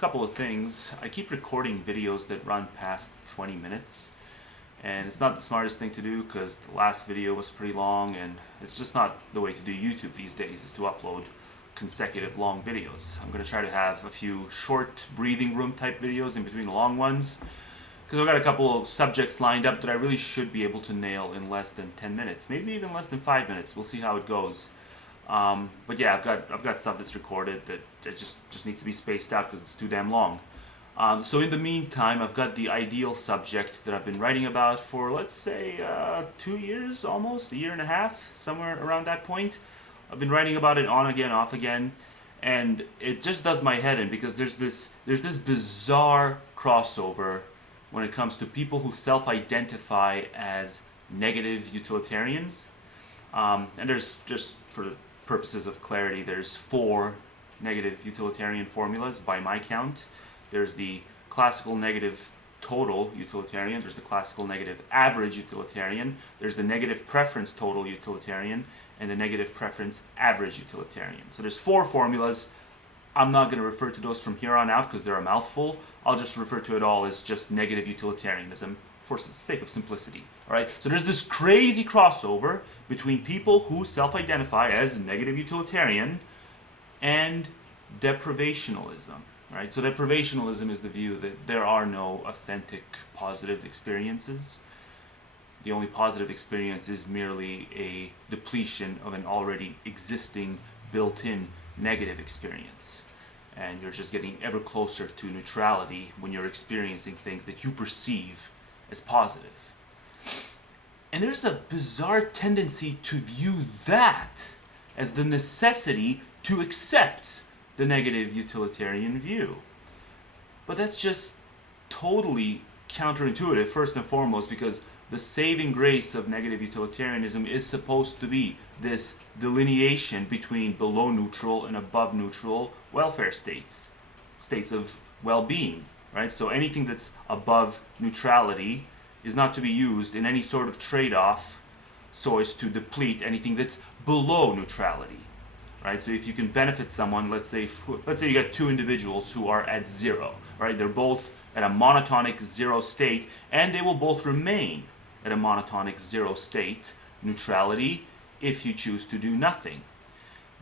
couple of things. I keep recording videos that run past 20 minutes, and it's not the smartest thing to do because the last video was pretty long, and it's just not the way to do YouTube these days, is to upload consecutive long videos. I'm going to try to have a few short breathing room type videos in between the long ones, because I've got a couple of subjects lined up that I really should be able to nail in less than 10 minutes, maybe even less than 5 minutes. We'll see how it goes. But yeah, I've got stuff that's recorded that just needs to be spaced out because it's too damn long. So in the meantime, I've got the ideal subject that I've been writing about for, let's say, 2 years almost, a year and a half, somewhere around that point. I've been writing about it on again, off again, and it just does my head in because there's this bizarre crossover when it comes to people who self-identify as negative utilitarians. And there's, just for the purposes of clarity, there's 4 negative utilitarian formulas by my count. There's the classical negative total utilitarian, there's the classical negative average utilitarian, there's the negative preference total utilitarian, and the negative preference average utilitarian. So there's 4 formulas. I'm not going to refer to those from here on out because they're a mouthful. I'll just refer to it all as just negative utilitarianism for the sake of simplicity. All right? So there's this crazy crossover between people who self-identify as negative utilitarian and deprivationalism. Right? So deprivationalism is the view that there are no authentic positive experiences. The only positive experience is merely a depletion of an already existing built-in negative experience. And you're just getting ever closer to neutrality when you're experiencing things that you perceive as positive. And there's a bizarre tendency to view that as the necessity to accept the negative utilitarian view. But that's just totally counterintuitive, first and foremost, because the saving grace of negative utilitarianism is supposed to be this delineation between below neutral and above neutral welfare states, states of well-being, right? So anything that's above neutrality is not to be used in any sort of trade-off so as to deplete anything that's below neutrality, right? So if you can benefit someone, let's say you got 2 individuals who are at 0, right? They're both at a monotonic 0 state, and they will both remain at a monotonic 0 state, neutrality, if you choose to do nothing.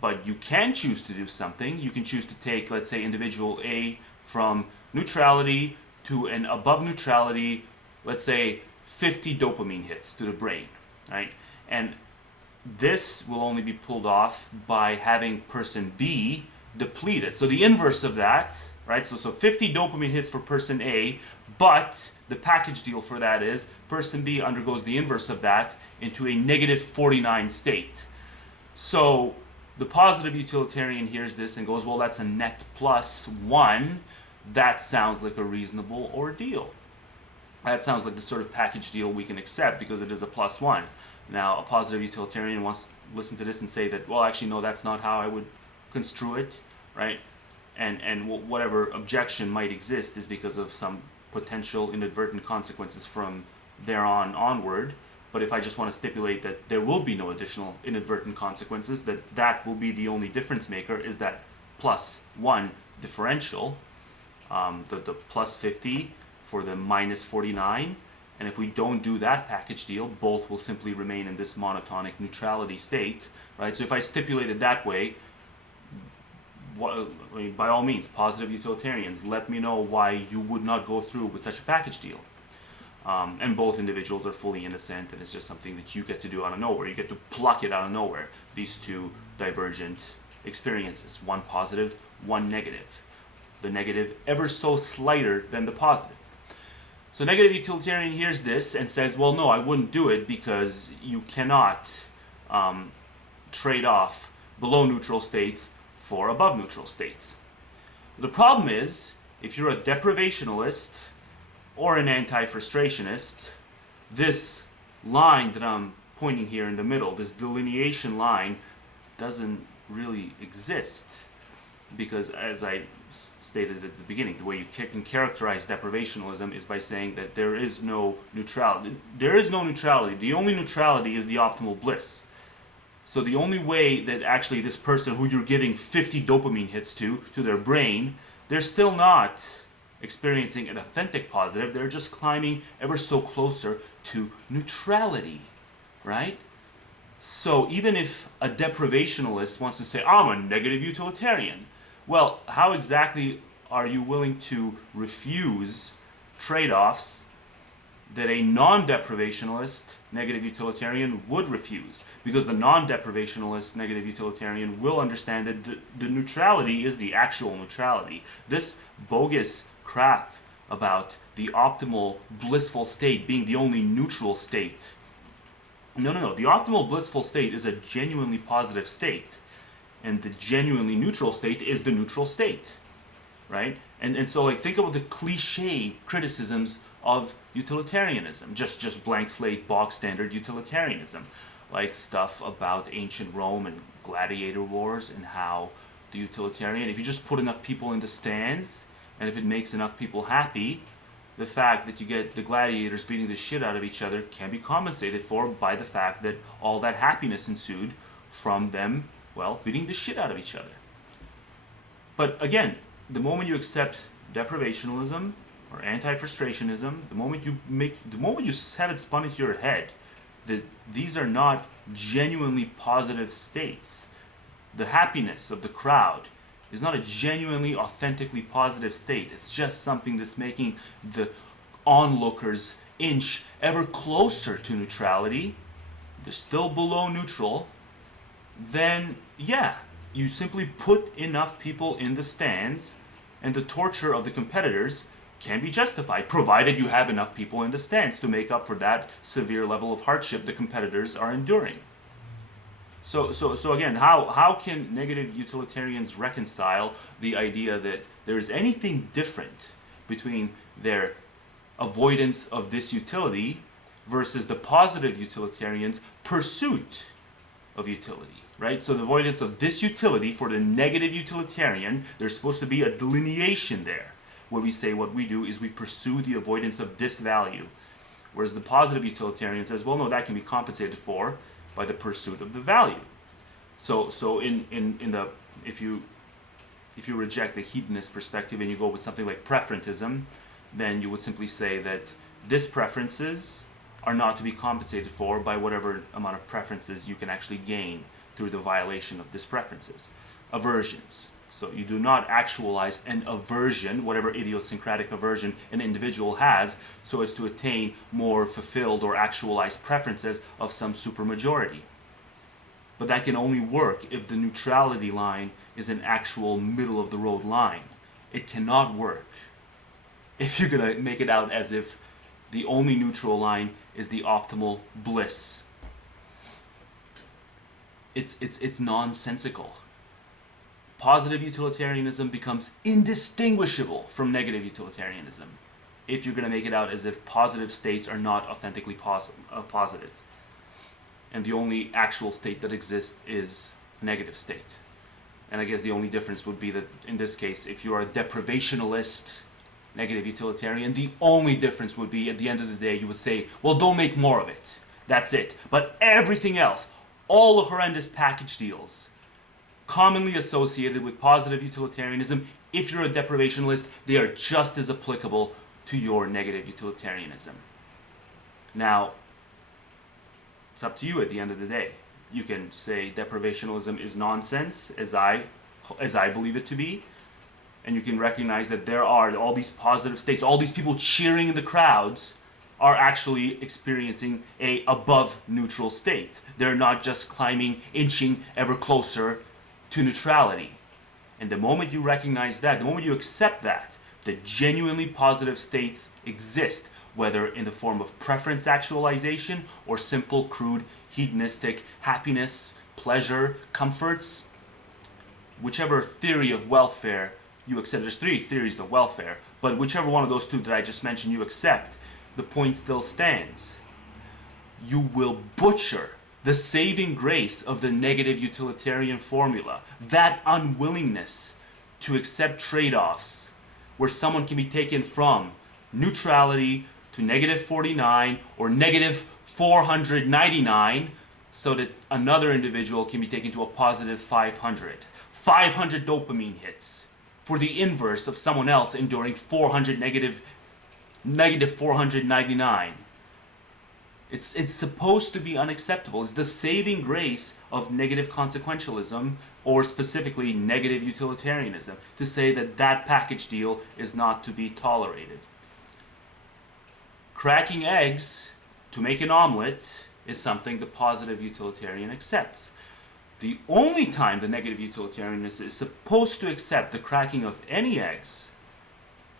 But you can choose to do something. You can choose to take, let's say, individual A from neutrality to an above neutrality, let's say 50 dopamine hits to the brain, right? And this will only be pulled off by having person B depleted. So the inverse of that, right? So 50 dopamine hits for person A, but the package deal for that is person B undergoes the inverse of that into a negative 49 state. So the positive utilitarian hears this and goes, well, that's a net plus 1. That sounds like a reasonable ordeal. That sounds like the sort of package deal we can accept because it is a plus 1. Now, a positive utilitarian wants to listen to this and say that, well, actually, no, that's not how I would construe it, right? And whatever objection might exist is because of some potential inadvertent consequences from there on onward. But if I just want to stipulate that there will be no additional inadvertent consequences, that will be the only difference maker, is that plus 1 differential, the plus 50 for the minus 49. And if we don't do that package deal, both will simply remain in this monotonic neutrality state, right? So if I stipulate it that way, by all means, positive utilitarians, let me know why you would not go through with such a package deal. And both individuals are fully innocent, and it's just something that you get to do out of nowhere. You get to pluck it out of nowhere, these 2 divergent experiences, one positive, one negative. The negative ever so slighter than the positive. So negative utilitarian hears this and says, well, no, I wouldn't do it because you cannot trade off below neutral states for above neutral states. The problem is, if you're a deprivationalist or an anti-frustrationist, this line that I'm pointing here in the middle, this delineation line, doesn't really exist. Because as I stated at the beginning, the way you can characterize deprivationalism is by saying that there is no neutrality. There is no neutrality. The only neutrality is the optimal bliss. So the only way that actually this person who you're giving 50 dopamine hits to their brain, they're still not experiencing an authentic positive. They're just climbing ever so closer to neutrality, right? So even if a deprivationalist wants to say, I'm a negative utilitarian, well, how exactly are you willing to refuse trade-offs that a non-deprivationalist negative utilitarian would refuse? Because the non-deprivationalist negative utilitarian will understand that the neutrality is the actual neutrality. This bogus crap about the optimal blissful state being the only neutral state. No. The optimal blissful state is a genuinely positive state. And the genuinely neutral state is the neutral state. Right? And so like think about the cliche criticisms of utilitarianism. Just blank slate, bog standard utilitarianism. Like stuff about ancient Rome and gladiator wars and how the utilitarian, if you just put enough people in the stands, and if it makes enough people happy, the fact that you get the gladiators beating the shit out of each other can be compensated for by the fact that all that happiness ensued from them, well, beating the shit out of each other. But again, the moment you accept deprivationalism or anti-frustrationism, the moment you have it spun into your head that these are not genuinely positive states, the happiness of the crowd is not a genuinely, authentically positive state. It's just something that's making the onlookers inch ever closer to neutrality. They're still below neutral. Then, yeah, you simply put enough people in the stands and the torture of the competitors can be justified, provided you have enough people in the stands to make up for that severe level of hardship the competitors are enduring. So again, how can negative utilitarians reconcile the idea that there's anything different between their avoidance of disutility versus the positive utilitarians' pursuit of utility, right? So the avoidance of disutility for the negative utilitarian, there's supposed to be a delineation there, where we say what we do is we pursue the avoidance of disvalue, whereas the positive utilitarian says, well, no, that can be compensated for by the pursuit of the value. So if you reject the hedonist perspective and you go with something like preferentism, then you would simply say that dispreferences are not to be compensated for by whatever amount of preferences you can actually gain through the violation of dispreferences. Aversions. So you do not actualize an aversion, whatever idiosyncratic aversion an individual has, so as to attain more fulfilled or actualized preferences of some supermajority. But that can only work if the neutrality line is an actual middle-of-the-road line. It cannot work if you're going to make it out as if the only neutral line is the optimal bliss. It's nonsensical. Positive utilitarianism becomes indistinguishable from negative utilitarianism if you're going to make it out as if positive states are not authentically positive. And the only actual state that exists is a negative state. And I guess the only difference would be that in this case, if you are a deprivationalist, negative utilitarian, the only difference would be at the end of the day, you would say, well, don't make more of it. That's it. But everything else, all the horrendous package deals, commonly associated with positive utilitarianism, if you're a deprivationalist, they are just as applicable to your negative utilitarianism. Now, it's up to you at the end of the day. You can say deprivationalism is nonsense, as I believe it to be, and you can recognize that there are all these positive states, all these people cheering in the crowds are actually experiencing a above neutral state. They're not just climbing, inching ever closer to neutrality. And the moment you recognize that, the moment you accept that genuinely positive states exist, whether in the form of preference actualization or simple, crude, hedonistic happiness, pleasure, comforts, whichever theory of welfare you accept. There's three theories of welfare, but whichever one of those two that I just mentioned you accept, the point still stands. You will butcher the saving grace of the negative utilitarian formula, that unwillingness to accept trade-offs where someone can be taken from neutrality to negative 49 or negative 499 so that another individual can be taken to a positive 500. 500 dopamine hits. for the inverse of someone else enduring 400 negative 499. It's supposed to be unacceptable. It's the saving grace of negative consequentialism, or specifically negative utilitarianism, to say that that package deal is not to be tolerated. Cracking eggs to make an omelet is something the positive utilitarian accepts. The only time the negative utilitarianist is supposed to accept the cracking of any eggs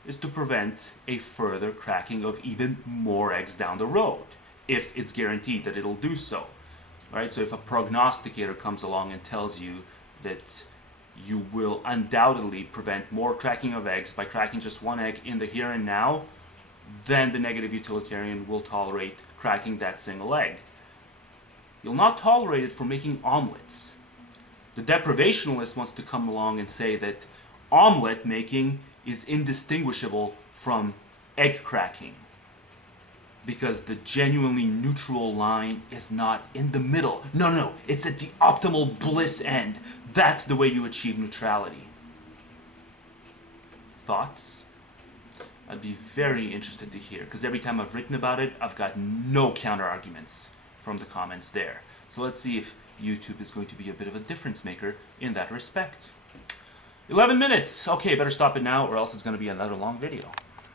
is to prevent a further cracking of even more eggs down the road, if it's guaranteed that it'll do so. Right? So if a prognosticator comes along and tells you that you will undoubtedly prevent more cracking of eggs by cracking just one egg in the here and now, then the negative utilitarian will tolerate cracking that single egg. You'll not tolerate it for making omelets. The deprivationalist wants to come along and say that omelet making is indistinguishable from egg cracking, because the genuinely neutral line is not in the middle. No, it's at the optimal bliss end. That's the way you achieve neutrality. Thoughts? I'd be very interested to hear, because every time I've written about it, I've got no counter arguments from the comments there. So let's see if YouTube is going to be a bit of a difference maker in that respect. 11 minutes. Okay, better stop it now, or else it's going to be another long video.